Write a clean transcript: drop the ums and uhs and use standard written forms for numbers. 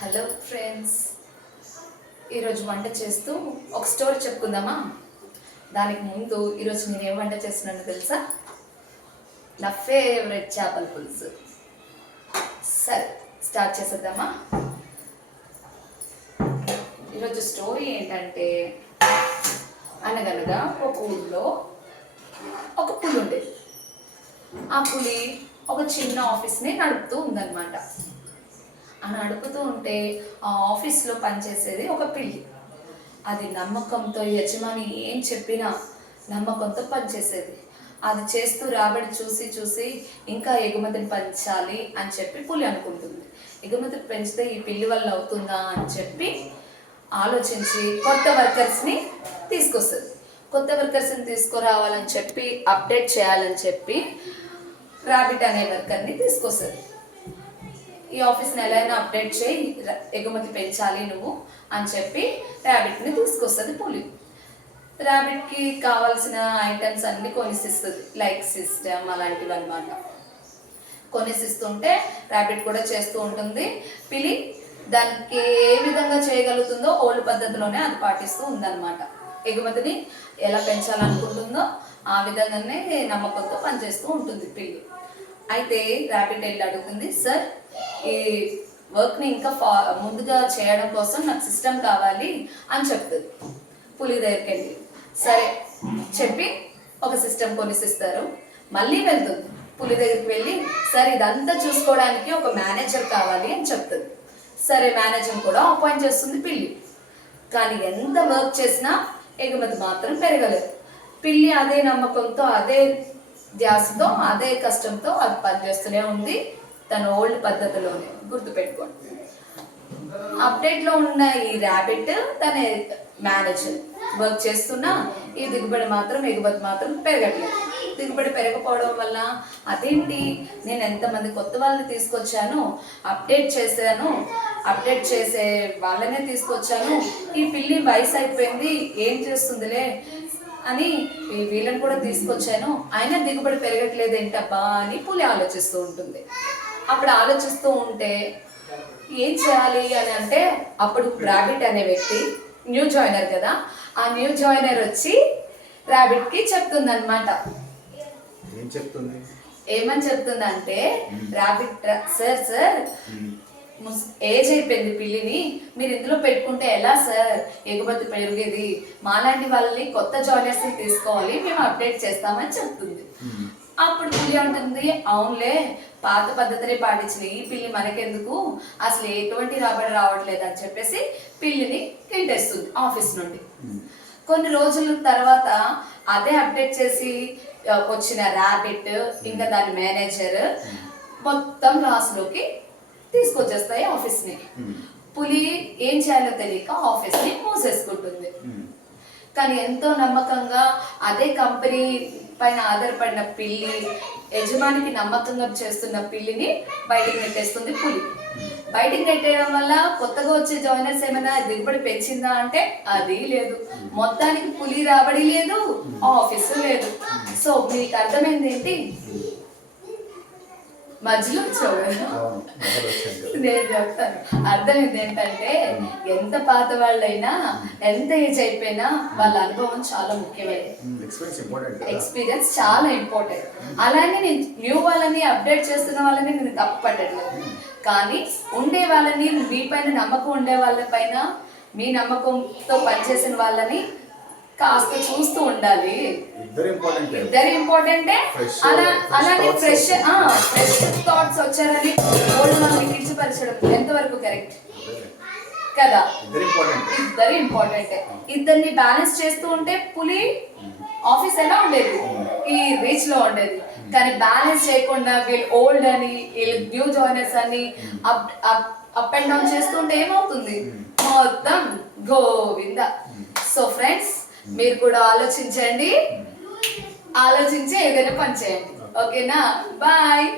Hello friends, ఈరోజు వంట చేస్తూ ఒక స్టోరీ చెప్పుకుందామా? దానికి ముందు ఈరోజు నేను ఏం వంట చేస్తున్నానో తెలుసా? నా ఫేవరెట్ చేపల పులుసు. సరే, స్టార్ట్ చేసేద్దామా? ఈరోజు స్టోరీ ఏంటంటే, అనగనగా ఒక ఊళ్ళో ఒక పులి ఉండేది. ఆ పులి ఒక చిన్న ఆఫీస్ని నడుపుతూ ఉందన్నమాట. ఆ నడుపుతూ ఉంటే ఆ ఆఫీస్లో పనిచేసేది ఒక పిల్లి. అది నమ్మకంతో, యజమాని ఏం చెప్పినా నమ్మకంతో పనిచేసేది. అది చేస్తూ రాబడి చూసి చూసి ఇంకా ఎగుమతిని పెంచాలి అని చెప్పి పులి అనుకుంటుంది. ఎగుమతి పెంచితే ఈ పిల్లి వల్ల అవుతుందా అని చెప్పి ఆలోచించి కొత్త వర్కర్స్ని తీసుకొస్తుంది. కొత్త వర్కర్స్ని తీసుకురావాలని చెప్పి అప్డేట్ చేయాలని చెప్పి రాబిట్ అనే వర్కర్ని తీసుకొస్తుంది. ఈ ఆఫీస్ని ఎలా అయినా అప్డేట్ చేయి, ఎగుమతి పెంచాలి నువ్వు అని చెప్పి ర్యాబిట్ని తీసుకొస్తుంది పులి. ర్యాబిట్కి కావాల్సిన ఐటమ్స్ అన్నీ కొనిసిస్తుంది, లైక్ సిస్టమ్ అలాంటివి అనమాట. కొనిసిస్తుంటే ర్యాబిట్ కూడా చేస్తూ ఉంటుంది. పిలి దానికి ఏ విధంగా చేయగలుగుతుందో ఓల్డ్ పద్ధతిలోనే అది పాటిస్తూ ఉందన్నమాట. ఎగుమతిని ఎలా పెంచాలనుకుంటుందో ఆ విధంగానే నమ్మకంతో పనిచేస్తూ ఉంటుంది పిల్లి. అయితే ర్యాబిట్ వెళ్ళి అడుగుతుంది, సార్ ఈ వర్క్ని ఇంకా ముందుగా చేయడం కోసం నాకు సిస్టమ్ కావాలి అని చెప్తుంది. పులి దగ్గరికి వెళ్ళి సరే చెప్పి ఒక సిస్టమ్ కొనిసిస్తారు. మళ్ళీ వెళ్తుంది పులి దగ్గరికి వెళ్ళి, సరే ఇదంతా చూసుకోవడానికి ఒక మేనేజర్ కావాలి అని చెప్తుంది. సరే మేనేజర్ కూడా అపాయింట్ చేస్తుంది పిల్లి. కానీ ఎంత వర్క్ చేసినా ఎగుమతి మాత్రం పెరగలేదు. పిల్లి అదే నమ్మకంతో, అదే ధ్యాసతో, అదే కష్టంతో అది పనిచేస్తూనే ఉంది తన ఓల్డ్ పద్ధతిలోనే. గుర్తుపెట్టుకోండి, అప్డేట్లో ఉన్న ఈ ర్యాబిట్ తన మేనేజర్ వర్క్ చేస్తున్నా ఈ దిగుబడి మాత్రం, ఎగుమతి మాత్రం పెరగట్లేదు. దిగుబడి పెరగకపోవడం వల్ల అదేంటి, నేను ఎంతమంది కొత్త వాళ్ళని తీసుకొచ్చాను, అప్డేట్ చేశాను, అప్డేట్ చేసే వాళ్ళనే తీసుకొచ్చాను, ఈ పిల్లి వయసు అయిపోయింది ఏం చేస్తుందిలే అని వీళ్ళని కూడా తీసుకొచ్చాను, అయినా దిగుబడి పెరగట్లేదు ఏంటబ్బా అని పులి ఆలోచిస్తూ ఉంటుంది. అప్పుడు ఆలోచిస్తూ ఉంటే ఏం చేయాలి అని అంటే, అప్పుడు ర్యాబిట్ అనే వ్యక్తి న్యూ జాయినర్ కదా, ఆ న్యూ జాయినర్ వచ్చి ర్యాబిట్కి చెప్తుంది అనమాట. ఏమని చెప్తుందంటే, ర్యాబిట్ సార్ ఏజ్ అయిపోయింది పిల్లిని, మీరు ఇందులో పెట్టుకుంటే ఎలా సార్ ఎగుమతి పెరిగేది, మాలాంటి వాళ్ళని కొత్త జాయినర్స్ని తీసుకోవాలి, మేము అప్డేట్ చేస్తామని చెప్తుంది. అప్పుడు పిల్లి అంటుంది, అవునులే పాత పద్ధతిని పాటించిన ఈ పిల్లి మనకెందుకు, అసలు ఎటువంటి రాబడి రావట్లేదు అని చెప్పేసి పిల్లిని కింటేస్తుంది ఆఫీస్ నుండి. కొన్ని రోజుల తర్వాత అదే అప్డేట్ చేసి వచ్చిన ర్యాబిట్ ఇంకా దాని మేనేజర్ మొత్తం లాస్లోకి తీసుకొచ్చేస్తాయి ఆఫీస్ని. పులి ఏం చేయాలో తెలియక ఆఫీస్ని మూసేసుకుంటుంది. కానీ ఎంతో నమ్మకంగా అదే కంపెనీ పైన ఆధారపడిన పిల్లి, యజమానికి నమ్మకంగా చేస్తున్న పిల్లిని బయటికి నెట్టేస్తుంది పులి. బయటికి నెట్టేయడం వల్ల కొత్తగా వచ్చే జాయినర్స్ ఏమైనా దిగుబడి పెంచిందా అంటే అది లేదు. మొత్తానికి పులి రాబడి లేదు, ఆఫీసు లేదు. సో మీకు అర్థమైంది ఏంటి? మధ్యలో వచ్చావు కదా, నేను చెప్తాను. అర్థమైంది ఏంటంటే, ఎంత పాత వాళ్ళైనా, ఎంత ఏజ్ అయిపోయినా వాళ్ళ అనుభవం చాలా ముఖ్యమైనది. ఎక్స్పీరియన్స్ చాలా ఇంపార్టెంట్. అలానే నేను న్యూ వాళ్ళని అప్డేట్ చేస్తున్న వాళ్ళని నేను తప్పు పట్టట్లేదు, కానీ ఉండే వాళ్ళని, మీ పైన నమ్మకం ఉండే వాళ్ళ పైన, మీ నమ్మకంతో పనిచేసిన వాళ్ళని కాస్త చూస్తూ ఉండాలి. ఇద్దరు ఇంపార్టెంటే. అలానే ఫ్రెష్ థాట్స్ వచ్చారని ఓల్డ్ వాళ్ళని కించపరచడం ఎంతవరకు కరెక్ట్ కదా? ఇద్దరు ఇంపార్టెంటే. ఇద్దరిని బ్యాలెన్స్ చేస్తూ ఉంటే పులి ఆఫీస్ ఎలా ఉండేది, ఈ రీచ్ లో ఉండేది. కానీ బ్యాలెన్స్ చేయకుండా వీళ్ళు ఓల్డ్ అని, వీళ్ళు న్యూ జాయినర్స్ అని అప్ అండ్ డౌన్ చేస్తుంటే ఏమవుతుంది, మొత్తం గోవింద. సో ఫ్రెండ్స్, మీరు కూడా ఆలోచించండి, ఆలోచించి ఏదైనా పని చేయండి. ఓకేనా? బాయ్.